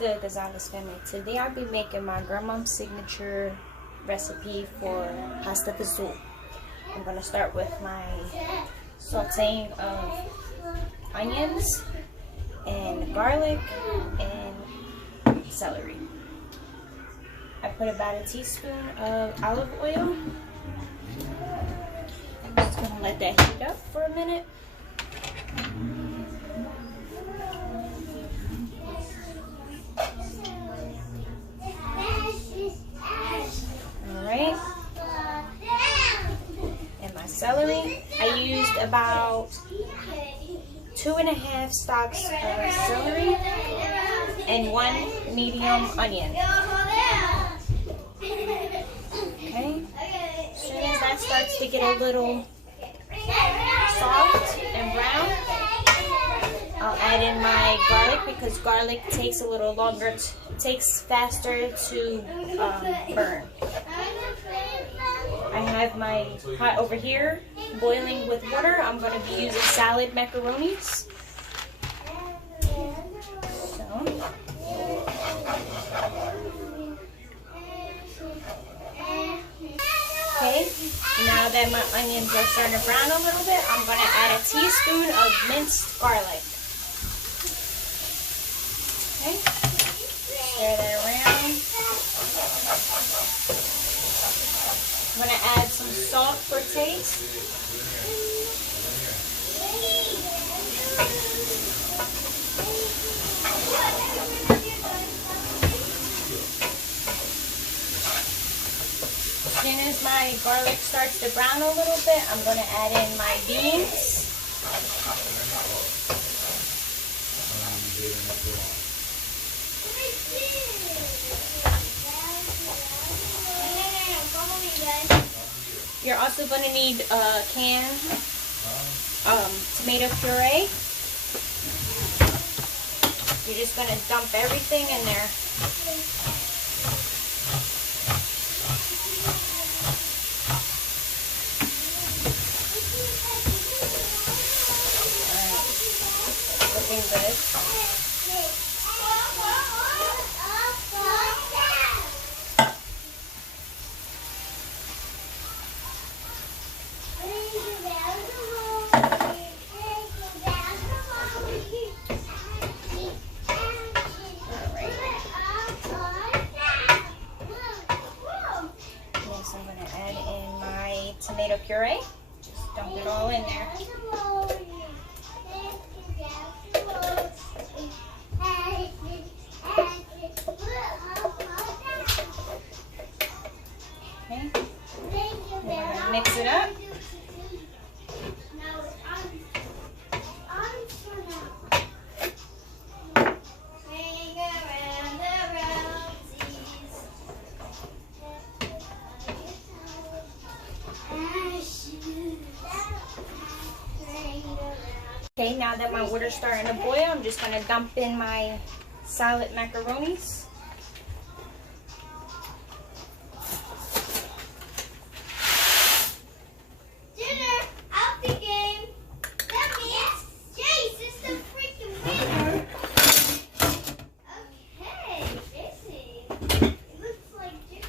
good, Gonzalez family. Today I'll be making my grandma's signature recipe for pasta fagioli. I'm gonna start with my sauteing of onions and garlic and celery. I put about a teaspoon of olive oil. I'm just gonna let that heat up for a minute. Alright. And my celery. I used about 2.5 stalks of celery and 1 medium onion. Okay. As soon as that starts to get a little soft and brown, I'll add in my garlic because garlic takes a little longer, takes faster to burn. I have my pot over here boiling with water. I'm going to be using salad macaronis. Okay, now that my onions are starting to brown a little bit, I'm going to add a teaspoon of minced garlic. Okay, stir that around. I'm going to add some salt for taste. As soon as my garlic starts to brown a little bit, I'm going to add in my beans. You're also going to need a can tomato puree. You're just going to dump everything in there. Alright, looking good. I'm going to add in my tomato puree. Just dump it all in there. Okay. Then we're going to mix it up. Okay, now that my water's starting to boil, I'm just going to dump in my salad macaronis. Dinner, out the game. That means Jace is the freaking winner. Okay, Jason. It looks like you're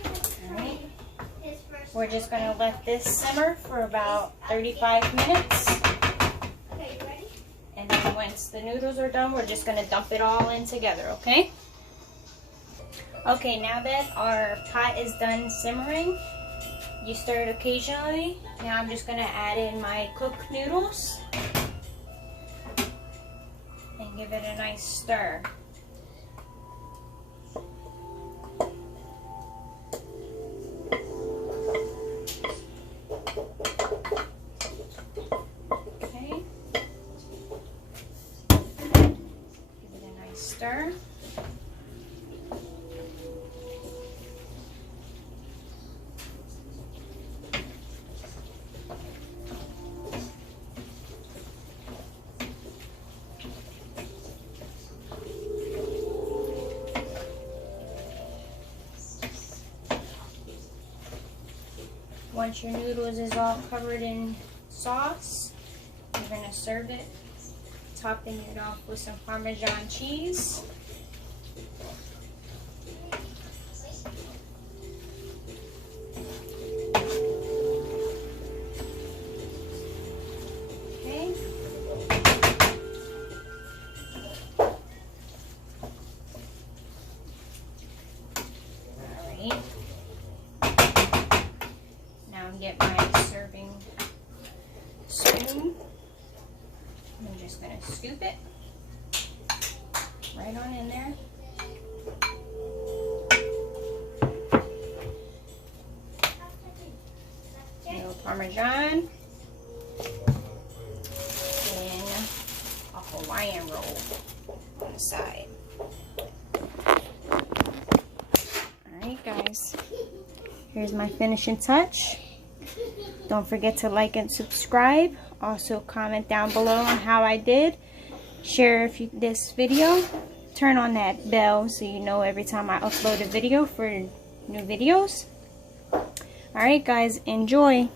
going to his first. We're just going to let this simmer for about 35 minutes. And then once the noodles are done, we're just going to dump it all in together, okay? Okay, now that our pot is done simmering, you stir it occasionally. Now I'm just going to add in my cooked noodles and give it a nice stir. Stir. Once your noodles is all covered in sauce, you're going to serve it, topping it off with some Parmesan cheese. Okay. Alright. Now get my serving spoon. I'm just going to scoop it right on in there. A little Parmesan. And a Hawaiian roll on the side. Alright guys, here's my finishing touch. Don't forget to like and subscribe. Also comment down below on how I did. Share this video. Turn on that bell so you know every time I upload a video for new videos. Alright guys, enjoy.